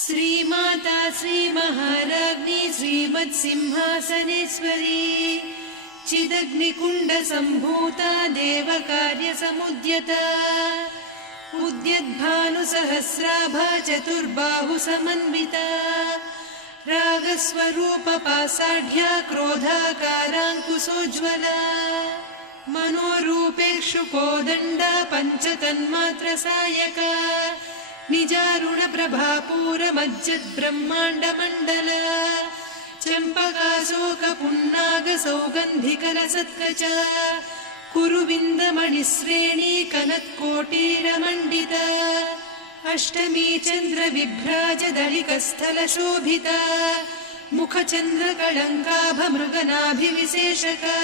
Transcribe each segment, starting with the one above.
श्रीमाता श्रीमहाराज्ञी श्रीमत्सिंहासनेश्वरी चिदग्निकुण्डसम्भूता देवकार्यसमुद्यता उद्यद्भानुसहस्राभा चतुर्बाहुसमन्विता रागस्वरूपपासाढ्या क्रोधाकाराङ्कुशोज्ज्वला मनोरूपेक्षु कोदण्डा पञ्चतन्मात्रसायका निजारुणप्रभापूरमज्जद्ब्रह्माण्डमण्डल चम्पकाशोकपुन्नागसौगन्धिकलसत्कचा कुरुविन्दमणिश्रेणी कनत्कोटीरमण्डिता अष्टमी चन्द्रविभ्राजदलिकस्थलशोभिता मुखचन्द्रकळङ्काभमृगनाभिविशेषका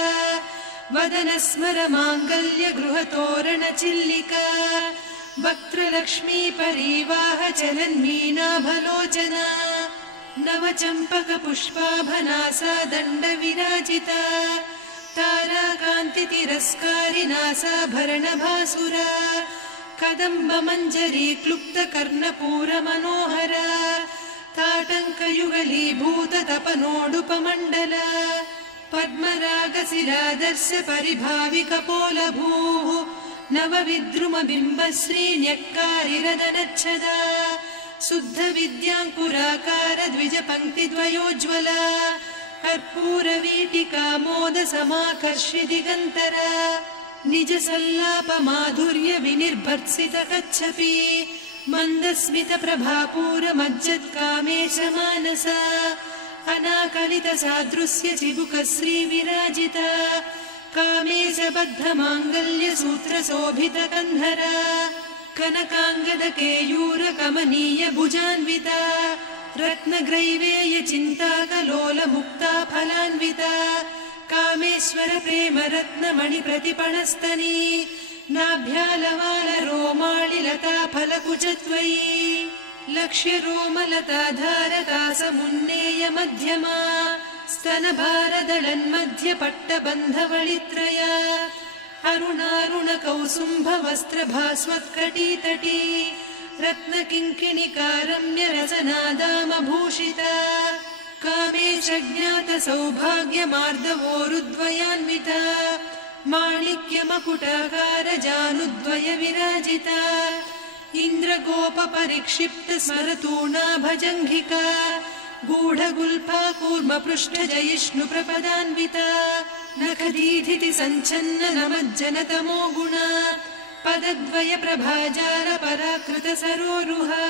वदनस्मरमाङ्गल्यगृहतोरणचिल्लिका वक्त्रलक्ष्मी परिवाह चलन्मीनाभलोचना नवचम्पकपुष्पाभनासा दण्डविराजिता ताराकान्तितिरस्कारिनासाभरणभासुरा कदम्बमञ्जरी क्लुप्तकर्णपूरमनोहरा ताटङ्कयुगलीभूततपनोडुपमण्डला पद्मरागशिरादर्श परिभाविकपोलभूः नवविद्रुमबिम्बश्रीन्यक्कारिरदनच्छदा शुद्धविद्याङ्कुराकार द्विजपङ्क्तिद्वयोज्ज्वला कर्पूरवीटिकामोदसमाकर्षि दिगन्तरा निजसल्लापमाधुर्य विनिर्भर्त्सितकच्छपि मन्दस्मितप्रभापूरमज्जत्कामेशमानसा अनाकलितसादृश्य चिबुकश्रीविराजिता कामेशबद्धमाङ्गल्यसूत्रशोभितकन्धरा कनकाङ्गदकेयूरकमनीय भुजान्विता रत्नग्रैवेयचिन्ताकलोलमुक्ता फलान्विता कामेश्वर प्रेमरत्नमणिप्रतिपणस्तनी नाभ्यालवालरोमाळिलता फलकुचत्वयी लक्ष्यरोमलताधारकासमुन्नेय मध्यमा स्तनभारदळन्मध्यपट्टबन्धवळित्रया अरुणारुणकौसुम्भवस्त्रभास्वत्कटीतटी रत्नकिङ्किणिकारम्यरसनादामभूषिता कामेशज्ञातसौभाग्यमार्दवोरुद्वयान्विता माणिक्यमकुटाकारजानुद्वय विराजिता इन्द्रगोपपरिक्षिप्तस्मरतूणाभजङ्घिका गूढगुल्फा कूर्मपृष्ठजयिष्णुप्रपदान्विता नखदीधिति सञ्छन्न नमज्जनतमो गुणा पदद्वयप्रभाजालपराकृतसरोरुहा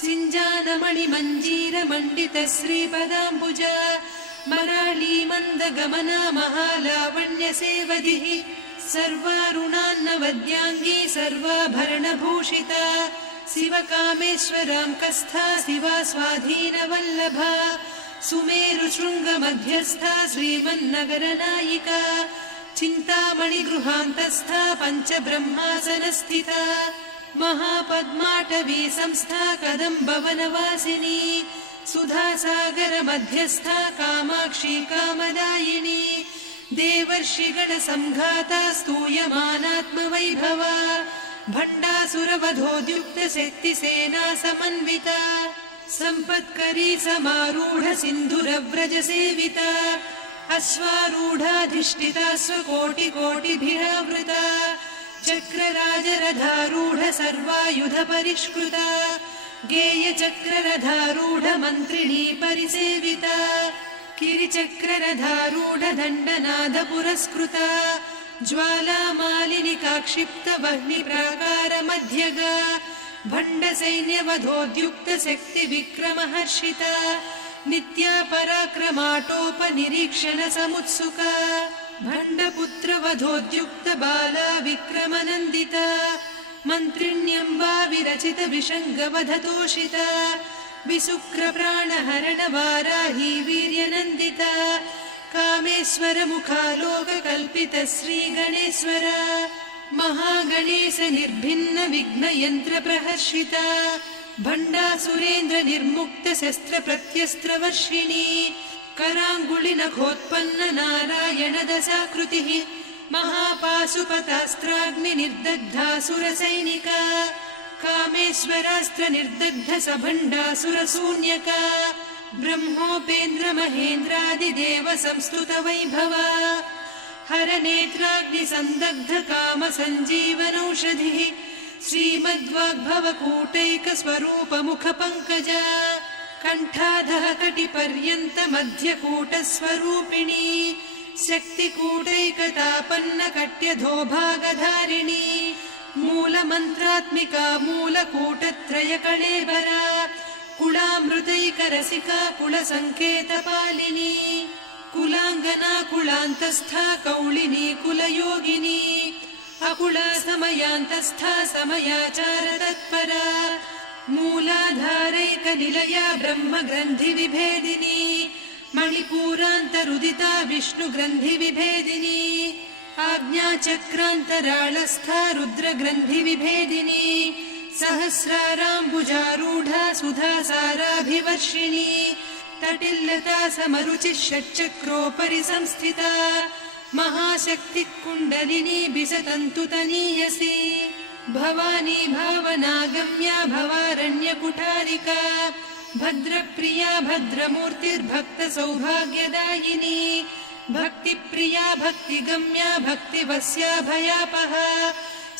सिञ्जानमणिमञ्जीरमण्डितश्रीपदाम्बुजा मराळीमन्दगमना महालावण्यसेवधिः सर्वारुणान्नवद्याङ्गी सर्वाभरणभूषिता शिवकामेश्वरां कस्था शिवा स्वाधीनवल्लभा सुमेरुशृङ्गमध्यस्था श्रीमन्नगरनायिका चिन्तामणिगृहान्तस्था पञ्चब्रह्मासनस्थिता महापद्माटवी संस्था कदम्बवनवासिनी सुधासागरमध्यस्था कामाक्षी कामदायिनी देवर्षिगणसंघाता स्तूयमानात्मवैभवा भण्डासुरवधोद्युक्तशक्तिसेना समन्विता सम्पत्करी समारूढ सिन्धुरव्रजसेविता अश्वारूढाधिष्ठिता स्वकोटिकोटिभिरावृता चक्रराजरथारूढ सर्वायुधपरिष्कृता गेयचक्ररथारूढ मन्त्रिणी परिसेविता किरिचक्ररथारूढ दण्डनाद पुरस्कृता ज्वालामालिनिकाक्षिप्तवह्निप्राकारमध्यगा भण्डसैन्यवधोद्युक्तशक्तिविक्रमहर्षिता नित्या पराक्रमाटोपनिरीक्षणसमुत्सुका भण्डपुत्रवधोद्युक्तबाला विक्रमनन्दिता मन्त्रिण्यम्बा विरचितविषङ्गवधतोषिता विशुक्रप्राणहरणवाराही वीर्यनन्दिता कामेश्वरमुखालोककल्पितश्रीगणेश्वर महागणेश निर्भिन्नविघ्नयन्त्रप्रहर्षिता भण्डासुरेन्द्रनिर्मुक्तशस्त्रप्रत्यस्त्रवर्षिणी कराङ्गुलिनखोत्पन्न महापाशुपतास्त्राग्निर्दग्धासुरसैनिका कामेश्वरास्त्र निर्दग्ध सभण्डासुरशून्यका ब्रह्मोपेन्द्र महेन्द्रादिदेव संस्तुत वैभवा हरनेत्राग्नि संदग्ध काम सञ्जीवनौषधिः श्रीमद्वाग्भवकूटैक स्वरूप मुख पंकजा कण्ठाधः कटिपर्यन्त मध्यकूट स्वरूपिणी शक्तिकूटैकतापन्न कट्यधोभागधारिणी मूलमन्त्रात्मिका मूलकूटत्रय कळेबरा कुलामृतैकरसिका कुलसङ्केतपालिनी कुलाङ्गना कुलान्तस्था कौलिनी कुलयोगिनी अकुला समयान्तस्था समयाचार तत्परा मूलाधारैकनिलया ब्रह्मग्रन्थि विभेदिनी मणिपूरान्तरुदिता विष्णुग्रन्थि विभेदिनी आज्ञाचक्रान्तराळस्था रुद्रग्रन्थि विभेदिनी सहस्राराम्बुजारूढा सुधासाराभिवर्षिणी तटिल्लता समरुचिः षट्चक्रोपरि संस्थिता महाशक्तिः कुण्डलिनी बिसतन्तुतनीयसी भवानी भावनागम्या भवारण्यकुठारिका भद्रप्रिया भद्रमूर्तिर्भक्तसौभाग्यदायिनी भक्तिप्रिया भक्तिगम्या भक्तिवस्या भयापहा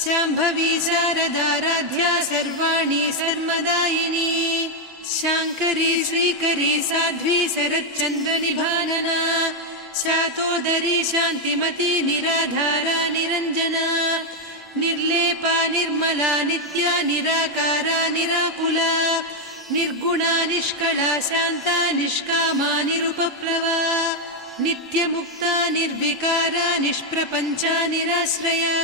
शाम्भवी शारदाराध्या सर्वाणि सर्वदायिनी शाङ्करी श्रीकरी साध्वी शरच्चन्द्रनिभानना शातोदरी शान्तिमती निराधारा निरञ्जना निर्लेपा निर्मला नित्या निराकारा निराकुला निर्गुणा निष्कला शान्ता निष्कामा निरुपप्लवा नित्यमुक्ता निर्विकारा निष्प्रपञ्चा निराश्रया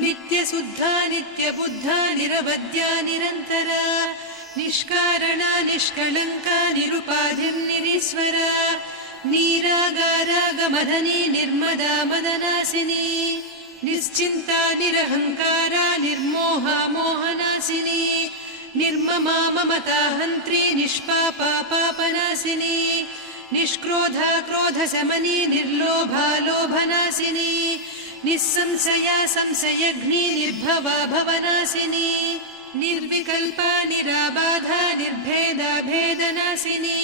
नित्यशुद्धा नित्यबुद्धा निरवद्या निरन्तरा निष्कारणा निष्कलङ्का निरुपाधिर्निरीश्वरा नीरागारागमधनी निर्मदा मदनासिनी निश्चिन्ता निरहङ्कारा निर्मोहा मोहनासिनी निर्ममा ममता हन्त्री निष्पापा पापनासिनी निष्क्रोधा क्रोधशमनी निर्लोभा लोभनासिनी निस्संशया संशयघ्नी निर्भवा भवनासिनी निर्विकल्पा निराबाधा निर्भेदा भेदनासिनी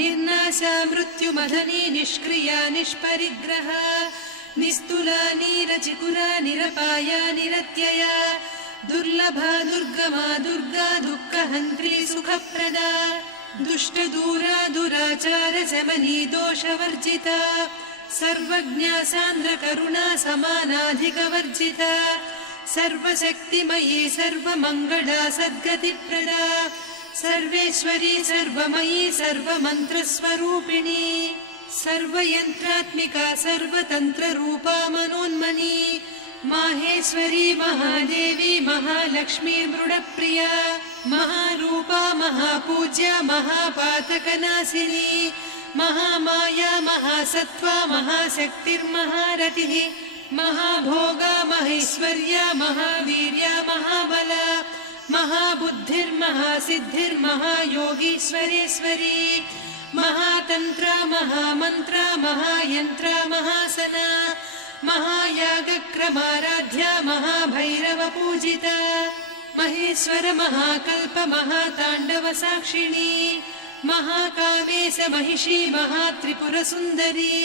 निर्नाशा मृत्युमधनी निष्क्रिया निष्परिग्रहा निस्तुला नीरचिकुरा निरपाया निरत्यया दुर्लभा दुर्गमा दुर्गा दुःखहन्त्री सुखप्रदा दुष्टदूरा दुराचार शमनी दोषवर्जिता सर्वज्ञा सान्द्रकरुणा समानाधिकवर्जिता सर्वशक्तिमयी सर्वमङ्गला सद्गतिप्रदा सर्वेश्वरी सर्वमयी सर्वमन्त्रस्वरूपिणी सर्वयन्त्रात्मिका सर्वतन्त्ररूपा मनोन्मनी माहेश्वरी महादेवी महालक्ष्मी मृडप्रिया महारूपा महापूज्या महापातकनाशिनी महामाया महासत्त्वा महाशक्तिर्महारतिः महाभोगा महेश्वर्या महावीर्या महाबला महाबुद्धिर्महासिद्धिर्महायोगीश्वरेश्वरी महातन्त्रा महामन्त्रा महायन्त्रा महासना महायागक्रमाराध्या महाभैरवपूजिता महेश्वर महाकल्प महाताण्डव साक्षिणी महाकामेश महिषी महात्रिपुरसुन्दरी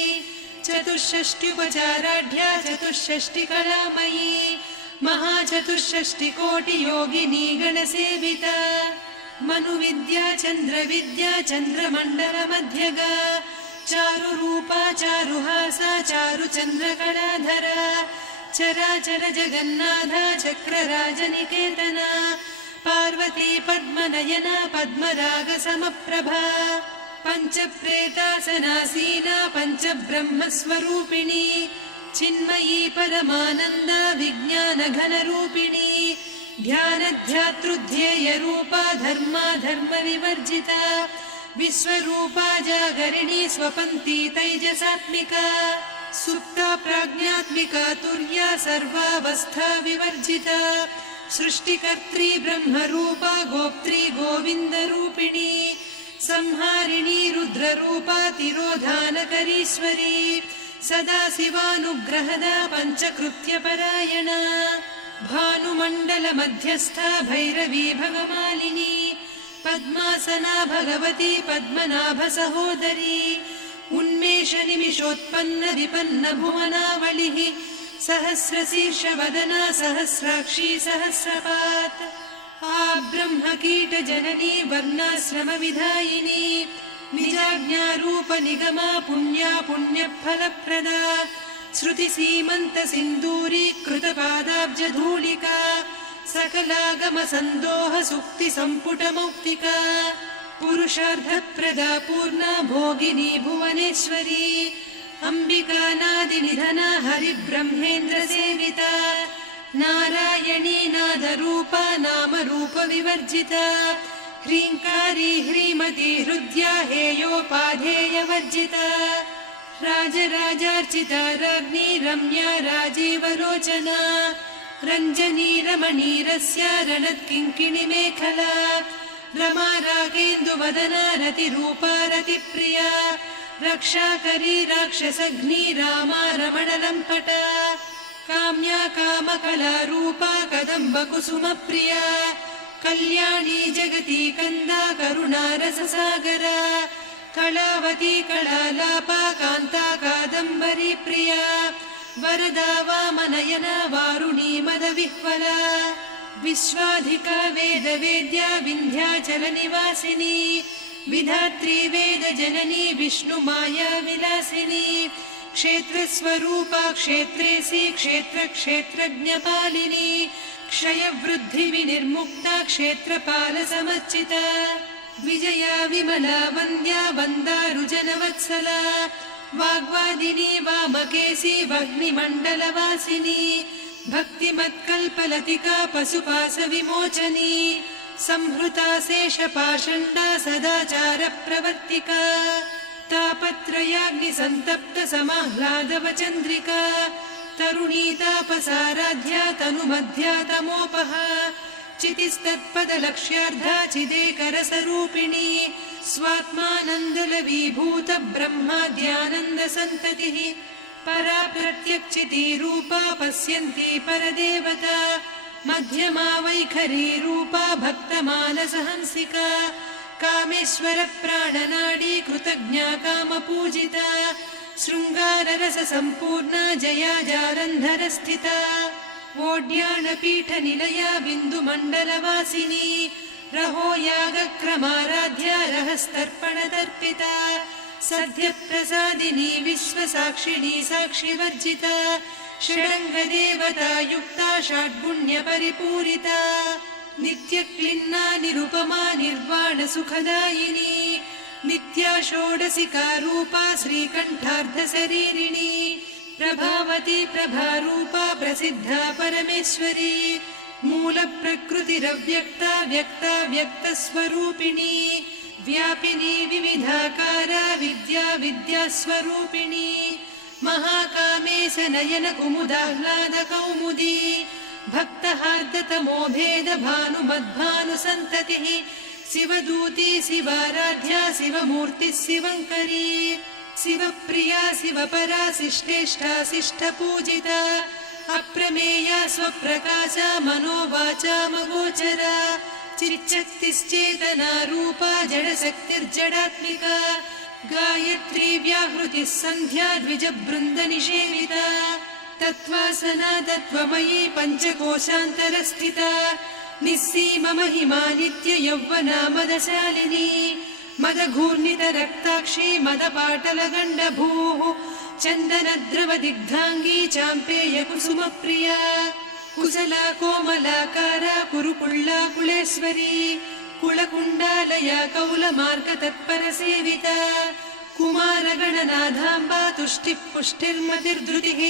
चतुष्षष्ट्युपचाराढ्या चतुष्षष्टिकलामयी महाचतुष्षष्टिकोटियोगिनी गणसेविता मनुविद्या चन्द्रविद्या चन्द्रमण्डलमध्यगा चारुरूपा चारुहासा चारुचन्द्रकलाधरा चराचर जगन्नाथा चक्रराजनिकेतना पार्वती पद्मनयना पद्मरागसमप्रभा पञ्चप्रेतासनासीना पञ्चब्रह्मस्वरूपिणी चिन्मयी परमानन्दा विज्ञानघनरूपिणी ध्यानध्यातृध्येयरूपा धर्मा धर्मविवर्जिता विश्वरूपा जागरिणी स्वपन्ती तैजसात्मिका सुप्ता प्राज्ञात्मिका तुर्या सर्वावस्था विवर्जिता सृष्टिकर्त्री ब्रह्मरूपा गोप्त्री गोविन्दरूपिणी संहारिणी रुद्ररूपा तिरोधानकरीश्वरी सदा शिवानुग्रहदा पञ्चकृत्यपरायणा भानुमण्डलमध्यस्था भैरवी भगमालिनी पद्मासना भगवती पद्मनाभसहोदरी उन्मेषनिमिषोत्पन्न विपन्न भुवनावलिः सहस्रशीर्षवदना सहस्राक्षी सहस्रपात् आब्रह्मकीटजननी वर्णाश्रमविधायिनी निजाज्ञारूपनिगमा पुण्या पुण्यफलप्रदा श्रुतिसीमन्तसिन्दूरीकृतपादाब्जधूलिका सकलागमसन्दोहसुक्तिसम्पुटमौक्तिका पुरुषार्थप्रदा पूर्णा भोगिनी भुवनेश्वरी अम्बिकानादिनिधना हरिब्रह्मेन्द्रसेविता नारायणी नादरूपा नामरूपविवर्जिता ह्रीङ्कारी ह्रीमती हृद्या हेयोपाधेयवर्जिता राजराजार्चिता राज्ञी रम्या राजीवलोचना रञ्जनी रमणीरस्या रणत्किङ्किणिमेखला रमा रागेन्दुवदना रतिरूपा रतिप्रिया रक्षाकरी राक्षसघ्नी रामा रमणलम्पटा काम्या कामकलारूपा कदम्बकुसुमप्रिया कल्याणी जगती कन्दा करुणारससागरा कलावती कलालापा कान्ता कादम्बरी प्रिया वरदा वामनयना वारुणी मदविह्वला विश्वाधिका वेदवेद्या विन्ध्याचलनिवासिनी विधात्री वेदजननी विष्णुमाया विलासिनी क्षेत्रस्वरूपा क्षेत्रेसी क्षेत्रक्षेत्रज्ञपालिनी क्षयवृद्धिविनिर्मुक्ता क्षेत्रपालसमर्चिता विजया विमला वन्द्या वन्दारुजनवत्सला वाग्वादिनी वामकेशी वह्निमण्डलवासिनी भक्तिमत्कल्पलतिका पशुपाशविमोचनी संहृता शेषपाषण्डा सदाचारप्रवर्तिका तापत्रयाग्निसन्तप्त समाह्लादवचन्द्रिका तरुणी तापसाराध्या तनुमध्या तमोपहा चितिस्तत्पदलक्ष्यार्धा चिदेकरसरूपिणी स्वात्मानन्दलवीभूत ब्रह्माद्यानन्दसन्ततिः परा प्रत्यक्षितीरूपा पश्यन्ती परदेवता मध्यमा वैखरी रूपा भक्तमानसहंसिका कामेश्वर प्राणनाडी कृतज्ञा कामपूजिता शृङ्गाररससम्पूर्णा जया जारन्धरस्थिता वोड्याणपीठनिलया बिन्दुमण्डलवासिनी रहो यागक्रमाराध्या रहस्तर्पणतर्पिता सद्यप्रसादिनी विश्वसाक्षिणी साक्षिवर्जिता षडङ्गदेवता युक्ता षड्गुण्यपरिपूरिता नित्यक्लिन्ना निरुपमा निर्वाणसुखदायिनी नित्या षोडशिका रूपा श्रीकण्ठार्धशरीरिणी प्रभावती प्रभारूपा प्रसिद्धा परमेश्वरी मूलप्रकृतिरव्यक्ता व्यक्ता व्यक्तस्वरूपिणी व्यापिनी विविधाकारा विद्या विद्यास्वरूपिणी महाकामेश नयन कुमुदाह्लाद कौमुदी भक्तहार्दतमो भेद भानुमद्भानुसन्ततिः शिवदूती शिवाराध्या शिवमूर्तिः शिवङ्करी शिवप्रिया शिवपरा शिष्टेष्टा शिष्टपूजिता अप्रमेया स्वप्रकाशा मनोवाचामगोचरा चिच्चक्तिश्चेतना रूपा जडशक्तिर्जडात्मिका गायत्री व्याहृतिः सन्ध्या द्विजबृन्दनिषेविता तत्त्वासना तत्त्वमयी पञ्चकोशान्तरस्थिता निस्सीम महिमा नित्ययौवना मदशालिनी मदघूर्णितरक्ताक्षी मदपाटलगण्डभूः चन्दनद्रवदिग्धाङ्गी चाम्पेय कुसुमप्रिया कुशला कोमलाकारा कुरुकुळ्ळा कुलेश्वरी कुलकुण्डालया कौलमार्गतत्परसेविता कुमारगणनाथाम्बा तुष्टिः पुष्टिर्मतिर्धृतिः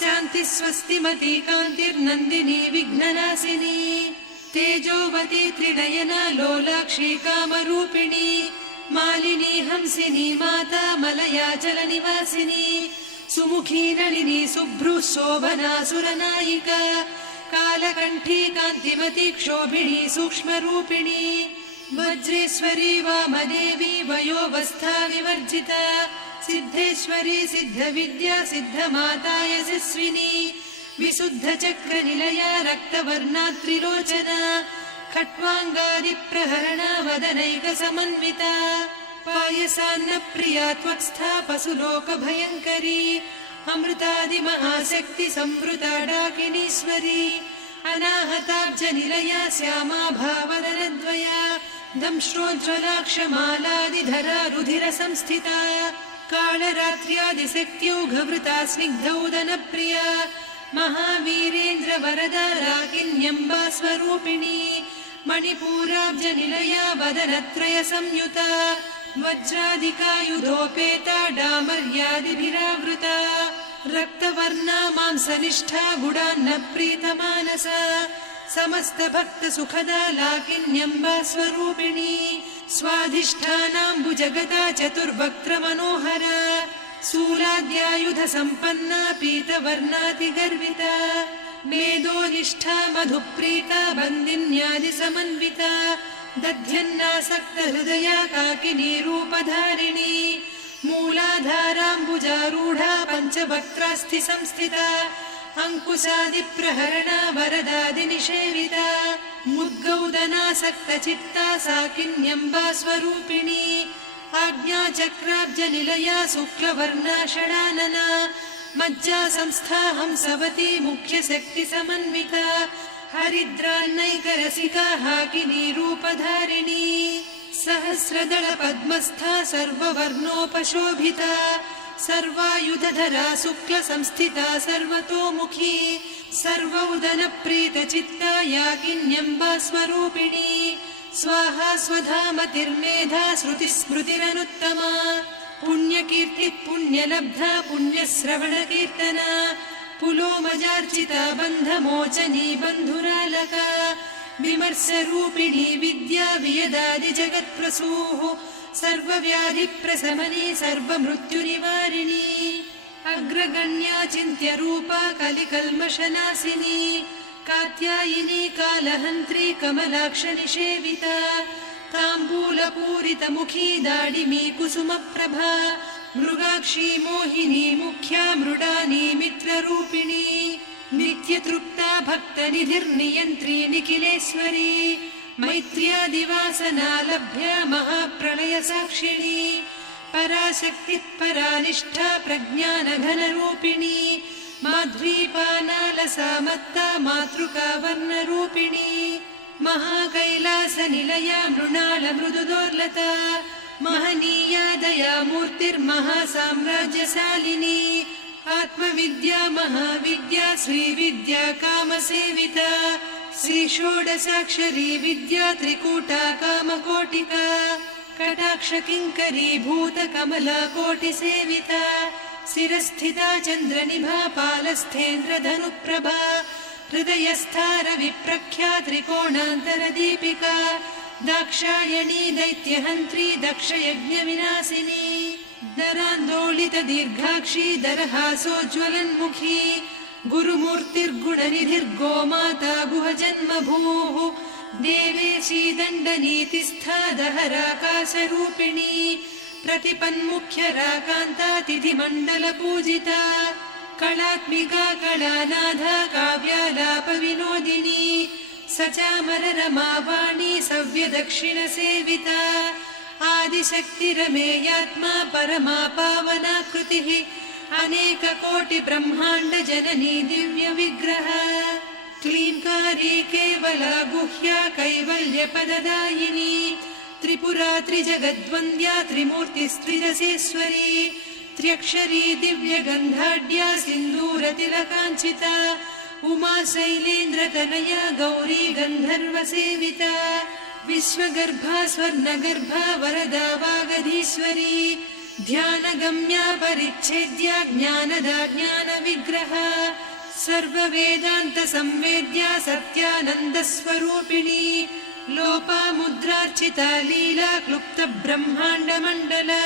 शान्तिस्वस्तिमती कान्तिर्नन्दिनी विघ्ननाशिनी तेजोवती त्रिनयना लोलाक्षी कामरूपिणी मालिनी हंसिनी माता मलयाचलनिवासिनी सुमुखी नलिनी शुभ्रुः शोभना सुरनायिका कालकण्ठी कान्तिमती क्षोभिणी सूक्ष्मरूपिणी वज्रेश्वरी वामदेवी वयोवस्था विवर्जिता सिद्धेश्वरी सिद्धविद्या सिद्धमाता यशस्विनी विशुद्धचक्रनिलया रक्तवर्णात्रिलोचना खट्वाङ्गादिप्रहरणा वदनैकसमन्विता पायसान्नप्रिया त्वक्स्था पशुलोकभयङ्करी अमृतादिमहाशक्तिसंवृता डाकिनीश्वरी अनाहताब्जनिलया श्यामा भावदनद्वया दंश्रोज्ज्वलाक्षमालादिधरा रुधिरसंस्थिता कालरात्र्यादिशक्त्यौघवृता स्निग्धौदनप्रिया महावीरेन्द्रवरदा राकिन्यम्बा स्वरूपिणी मणिपूराब्जनिलया वदनत्रयसंयुता वज्रादिकायुधोपेता डामर्यादिभिरावृता रक्तवर्णा मांसनिष्ठा गुडान्नप्रीतमानसा समस्तभक्तसुखदा लाकिन्यम्बा स्वरूपिणी स्वाधिष्ठानाम्बुजगता चतुर्वक्त्रमनोहरा शूलाद्यायुधसम्पन्ना पीतवर्णातिगर्विता मेदोनिष्ठा मधुप्रीता बन्दिन्यादिसमन्विता दध्यन्नासक्तहृदया काकिनी रूपधारिणी मूलाधाराम्बुजारूढा पञ्चवक्त्रास्थिसंस्थिता अङ्कुशादिप्रहरणा वरदादिनिषेविता मुद्गौदनासक्तचित्ता साकिन्यम्बा स्वरूपिणी आज्ञाचक्राब्जनिलया शुक्लवर्णा षडानना मज्जा संस्था हंसवती मुख्यशक्तिसमन्विता हरिद्रान्नैकरसिका हाकिनी रूपधारिणी सहस्रदल पद्मस्था सर्ववर्णोपशोभिता सर्वायुधधरा शुक्लसंस्थिता सर्वतोमुखी सर्वौदनप्रीतचित्ता याकिन्यम्बा स्वरूपिणी स्वाहा स्वधामतिर्मेधा श्रुतिस्मृतिरनुत्तमा पुण्यकीर्तिः पुण्यलब्धा पुण्यश्रवणकीर्तना पुलोमजार्चिता बन्धमोचनी बन्धुरालका विमर्शरूपिणी विद्या वियदादिजगत्प्रसूः सर्वव्याधिप्रशमनी सर्वमृत्युनिवारिणी अग्रगण्या चिन्त्यरूपा कलिकल्मषनाशिनी कात्यायिनी कालहन्त्री कमलाक्षनिषेविता ताम्बूलपूरितमुखी दाडिमी कुसुमप्रभा मृगाक्षी मोहिनी मुख्या मृडानी मित्ररूपिणी नित्यतृप्ता भक्तनिधिर्नियन्त्री निखिलेश्वरी मैत्र्यादिवासना लभ्या महाप्रलयसाक्षिणी पराशक्तिः परानिष्ठा प्रज्ञानघनरूपिणी माध्वीपानालसा मत्ता मातृका वर्णरूपिणी महाकैलासनिलया मृणालमृदुदोर्लता महनीया दया मूर्तिर्महासाम्राज्यशालिनी आत्मविद्या महाविद्या श्रीविद्या कामसेविता श्रीषोडशाक्षरी विद्या त्रिकूटा कामकोटिका कटाक्षकिङ्करी भूतकमला कोटिसेविता शिरस्थिता चन्द्रनिभा पालस्थेन्द्रधनुप्रभा हृदयस्था रविप्रख्या त्रिकोणान्तरदीपिका दाक्षायणी दैत्यहन्त्री दक्षयज्ञविनाशिनी दरान्दोलितदीर्घाक्षी दरहासोज्ज्वलन्मुखी गुरुमूर्तिर्गुणनिधिर्गोमाता गुहजन्मभूः देवेशी दण्डनीतिस्था दहराकाशरूपिणी प्रतिपन्मुख्यराकान्ता तिथिमण्डलपूजिता कलात्मिका कलानाथा काव्यालापविनोदिनी सचामररमावाणी सव्यदक्षिणसेविता आदिशक्तिरमेयात्मा परमा पावनाकृतिः अनेककोटिब्रह्माण्डजननी दिव्यविग्रह क्लींकारी केवला गुह्या कैवल्यपददायिनी त्रिपुरा त्रिजगद्वन्द्या त्रिमूर्तिस्त्रिदशेश्वरी त्र्यक्षरी दिव्यगन्धाढ्या सिन्दूरतिलकाञ्चिता उमा शैलेन्द्रतनया गौरी गन्धर्वसेविता विश्वगर्भा स्वर्णगर्भा वरदा वागधीश्वरी ध्यानगम्या परिच्छेद्या ज्ञानदा ज्ञानविग्रहा सर्ववेदान्तसंवेद्या सत्यानन्दस्वरूपिणी लोपामुद्रार्चिता लीला क्लुप्तब्रह्माण्डमण्डला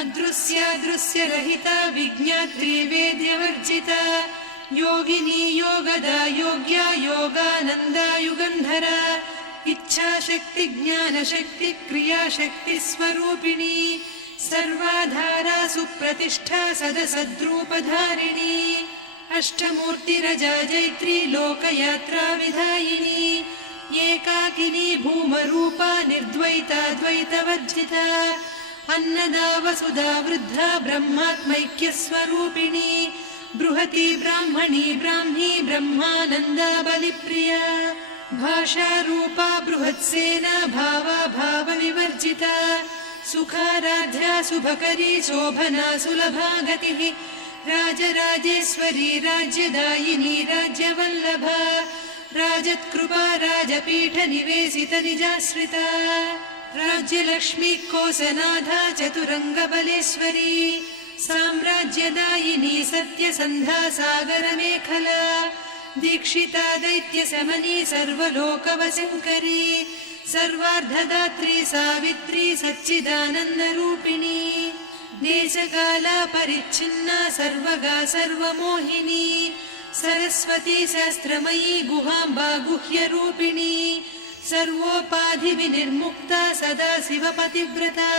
अदृश्यादृश्यरहिता विज्ञात्री वेद्यवर्जिता योगिनी योगदा योग्या योगानन्दा युगन्धरा इच्छाशक्ति ज्ञानशक्ति क्रियाशक्ति स्वरूपिणी सर्वाधारा सुप्रतिष्ठा सदसद्रूपधारिणी अष्टमूर्तिरजा जैत्री लोकयात्रा विधायिनी एकाकिनी भूमरूपा निर्द्वैता द्वैतवर्जिता अन्नदा वसुधा वृद्धा ब्रह्मात्मैक्यस्वरूपिणी बृहती ब्राह्मणी ब्राह्मी ब्रह्मानन्दा बलिप्रिया भाषारूपा बृहत्सेना भावा भावविवर्जिता सुखाराध्या शुभकरी शोभना सुलभा गतिः राजराजेश्वरी राज्यदायिनी राज्यवल्लभा राजत्कृपा राजपीठनिवेशित निजाश्रिता राज्यलक्ष्मी कोसनाधा चतुरङ्गबलेश्वरी साम्राज्यदायिनी सत्यसन्धा सागरमेखला दीक्षिता दैत्यशमनी सर्वलोकवशङ्करी सर्वार्धदात्री सावित्री सच्चिदानन्दरूपिणी देशकाला परिच्छिन्ना सर्वगा सर्वमोहिनी सरस्वती शास्त्रमयी गुहाम्बा गुह्यरूपिणी सर्वोपाधिविनिर्मुक्ता सदा शिवपतिव्रता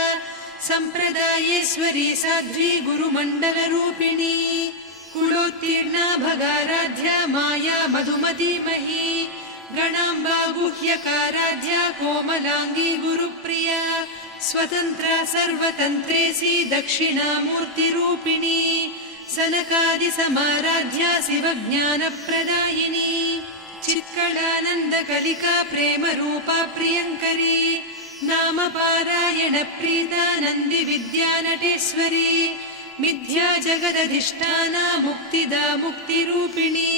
सम्प्रदायेश्वरी साध्वी गुरुमण्डलरूपिणी कुलोत्तीर्णा भगाराध्या माया मधुमतीमही गणाम्बा गुह्यकाराध्या कोमलाङ्गी गुरुप्रिया स्वतन्त्रा सर्वतन्त्रेसी दक्षिणामूर्तिरूपिणी सनकादिसमाराध्या शिवज्ञानप्रदायिनी चित्कलानन्दकलिका प्रेमरूपा प्रियङ्करी नामपारायणप्रीता नन्दिविद्यानटेश्वरी मिथ्या जगदधिष्ठाना मुक्तिदा मुक्तिरूपिणी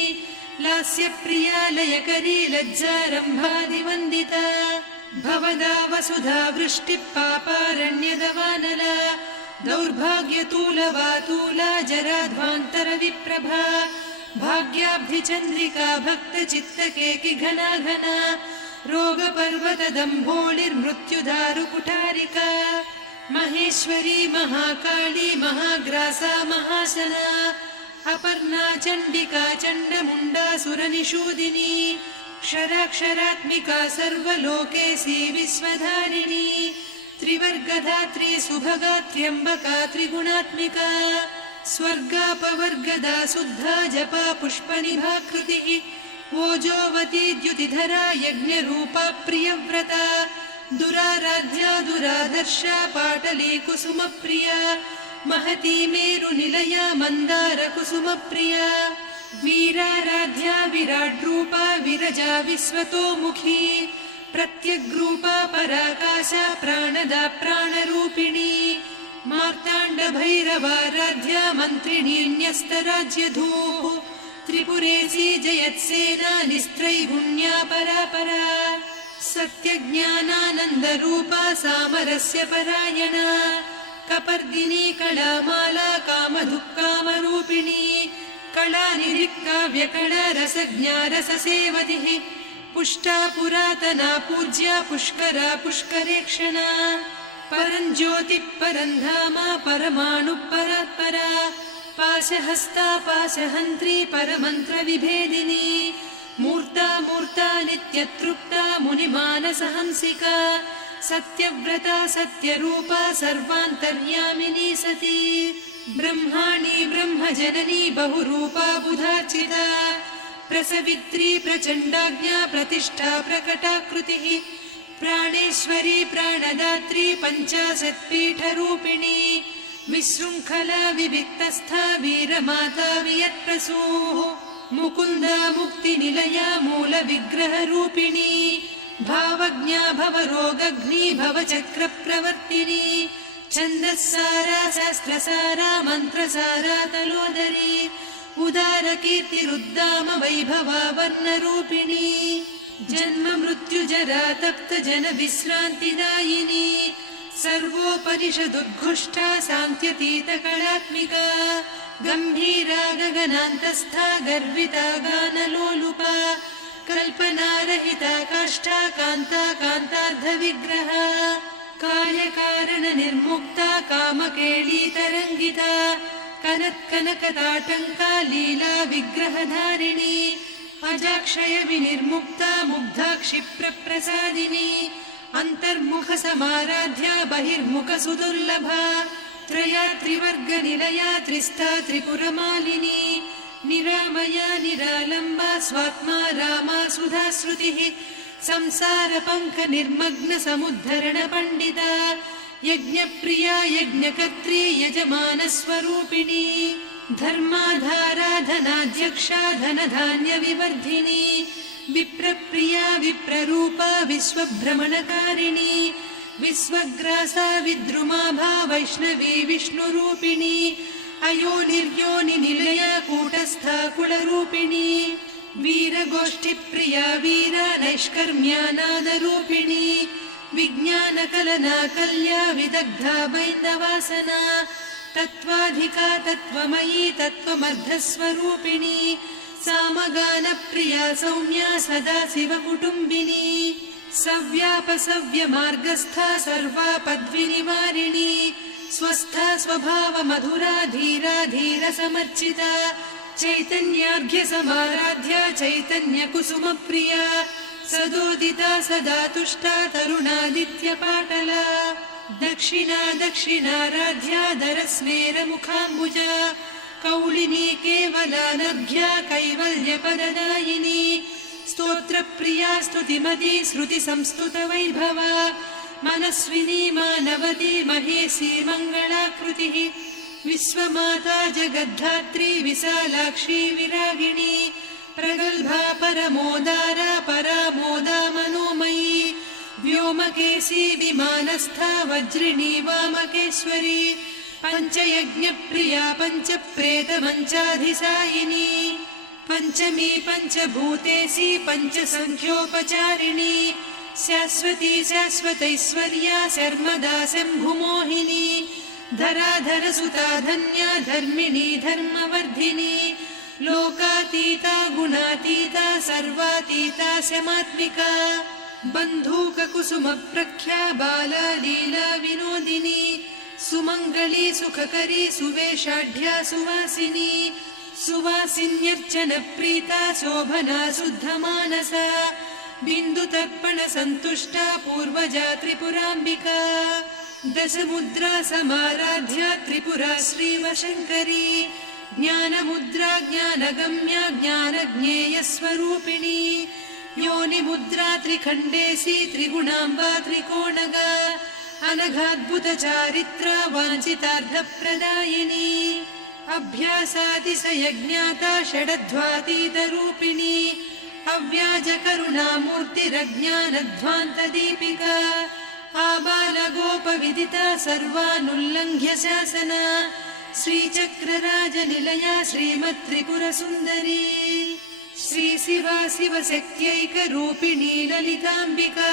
लास्यप्रिया लयकरी लज्जारम्भादिवन्दिता भवदा वसुधा वृष्टिः पापारण्यदवानला दौर्भाग्यतूलवातूला जराध्वान्तरविप्रभा भाग्याब्धिचन्द्रिका भक्तचित्तकेकि घना घना रोगपर्वतदम्भोळिर्मृत्युदारुकुठारिका महेश्वरी महाकाली महाग्रासा महाशना अपर्णा चण्डिका चण्डमुण्डा सुरनिषूदिनी क्षराक्षरात्मिका सर्वलोकेशी विश्वधारिणी त्रिवर्गधात्री सुभगा त्र्यम्बका त्रिगुणात्मिका स्वर्गापवर्गदा शुद्धा जपा पुष्पनिभाकृतिः ओजोवती द्युतिधरा यज्ञरूपा प्रियव्रता दुराराध्या दुरादर्शा पाटली कुसुमप्रिया महती मेरुनिलया मन्दारकुसुमप्रिया वीराराध्या विराड्रूपा विरजा विश्वतोमुखी प्रत्यग्रूपा पराकाशा प्राणदा प्राणरूपिणी मार्ताण्डभैरवाराध्या मन्त्रिणी न्यस्तराज्यधूः त्रिपुरेशी जयत्सेना निस्त्रैगुण्या परापरा सत्यज्ञानानन्दरूपा सामरस्य परायणा कपर्दिनी कलामाला कामधुक्कामरूपिणी कलानिधिक्काव्यकला रसज्ञा रससेवतिः पुष्टा पुरातना पूज्या पुष्करा पुष्करेक्षणा परञ्ज्योतिः परन्धामा परमाणुः परात्परा पाशहस्ता पाशहन्त्री परमन्त्रविभेदिनी मूर्ता मूर्ता नित्यतृप्ता मुनिमानसहंसिका सत्यव्रता सत्यरूपा सर्वान्तर्यामिनी सती ब्रह्माणी ब्रह्मजननी बहुरूपा बुधार्चिता प्रसवित्री प्रचण्डाज्ञा प्रतिष्ठा प्रकटाकृतिः प्राणेश्वरी प्राणदात्री पञ्चाशत्पीठरूपिणी विशृङ्खला विविक्तस्था वीरमाता वियत्प्रसूः मुकुन्दा मुक्तिनिलया मूलविग्रहरूपिणी भावज्ञा भवरोगग्नी भवचक्रप्रवर्तिनी छन्दस्सारा शास्त्रसारा मन्त्रसारा तलोदरी उदारकीर्तिरुद्दाम वैभवा वर्णरूपिणी जन्म मृत्युजरा तप्त जन विश्रान्तिदायिनी सर्वोपनिषदुद्घुष्टा सान्त्यतीतकलात्मिका गम्भीरा गगनान्तस्था गर्विता गानलोलुपा कल्पनारहिता काष्ठा कान्ता कान्तार्धविग्रहा कार्यकारणनिर्मुक्ता कामकेळीतरङ्गिता कनत्कनकताटङ्का लीला विग्रहधारिणी अजाक्षय विनिर्मुक्ता मुग्धा क्षिप्रप्रसादिनी अन्तर्मुखसमाराध्या बहिर्मुखसुदुर्लभा त्रया त्रिवर्गनिलया त्रिस्था त्रिपुरमालिनी निरामया निरालम्बा स्वात्मा रामा सुधा श्रुतिः संसारपङ्क निर्मग्न समुद्धरण पण्डिता यज्ञप्रिया यज्ञकर्त्री यजमानस्वरूपिणी धर्माधारा धनाध्यक्षा धनधान्य विवर्धिनी विप्रप्रिया विप्ररूपा विश्वभ्रमणकारिणी विश्वग्रासा विद्रुमाभा वैष्णवी विष्णुरूपिणी अयोनिर्योनि निलया कूटस्था कुलरूपिणी वीरगोष्ठिप्रिया वीरा नैष्कर्म्यानादरूपिणी विज्ञानकलना कल्या विदग्धा बैन्दवासना तत्त्वाधिका तत्त्वमयी तत्त्वमर्धस्वरूपिणी सामगानप्रिया सौम्या सदा शिवकुटुम्बिनी सव्यापसव्यमार्गस्था सर्वापद्विनिवारिणी स्वस्था स्वभावमधुरा धीरा धीरसमर्चिता चैतन्यार्घ्यसमाराध्या चैतन्यकुसुमप्रिया सदोदिता सदा तुष्टा तरुणादित्यपाटला दक्षिणा दक्षिणाराध्या दरस्मेरमुखाम्बुजा कौलिनी केवलानभ्या कैवल्यपददायिनी स्तोत्रप्रिया स्तुतिमती श्रुतिसंस्तुतवैभवा मनस्विनी मानवती महेशी मङ्गलाकृतिः विश्वमाता जगद्धात्री विशालाक्षी विरागिणी प्रगल्भा परमोदारा परामोदा मनोमयी व्योमकेशी विमानस्था वज्रिणी वामकेश्वरी पञ्चयज्ञप्रिया पञ्चप्रेतमञ्चाधिसायिनी पञ्चमी पञ्चभूतेशी पञ्चसङ्ख्योपचारिणी शाश्वती शाश्वतैश्वर्या शर्मदा शम्भुमोहिनी धराधरसुता धन्या धर्मिणी धर्मवर्धिनी लोकातीता गुणातीता सर्वातीता शमात्मिका बन्धूककुसुमप्रख्या बाला लीला विनोदिनी सुमङ्गली सुखकरी सुवेशाढ्या सुवासिनी सुवासिन्यर्चनप्रीता शोभना शुद्धमानसा बिन्दुतर्पणसन्तुष्टा पूर्वजा त्रिपुराम्बिका दशमुद्रा समाराध्या त्रिपुरा श्रीवशङ्करी ज्ञानमुद्रा ज्ञानगम्या ज्ञानज्ञेयस्वरूपिणी योनिमुद्रा त्रिखण्डेशी त्रिगुणाम्बा त्रिकोणगा अनघाद्भुतचारित्रा वाञ्छितार्थप्रदायिनी अभ्यासातिशयज्ञाता षडध्वातीतरूपिणी अव्याजकरुणामूर्तिरज्ञानध्वान्तदीपिका आबालगोपविदिता सर्वानुल्लङ्घ्य शासना श्रीचक्रराजनिलया श्रीमत्त्रिपुरसुन्दरी श्रीशिवा शिवशक्त्यैकरूपिणी ललिताम्बिका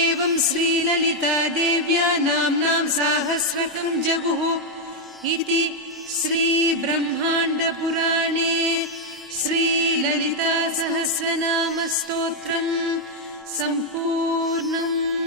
एवं श्रीललिता देव्या नाम्नां साहस्रकं जगुः इति श्रीब्रह्माण्डपुराणे श्रीललितासहस्रनामस्तोत्रम् सम्पूर्णम्।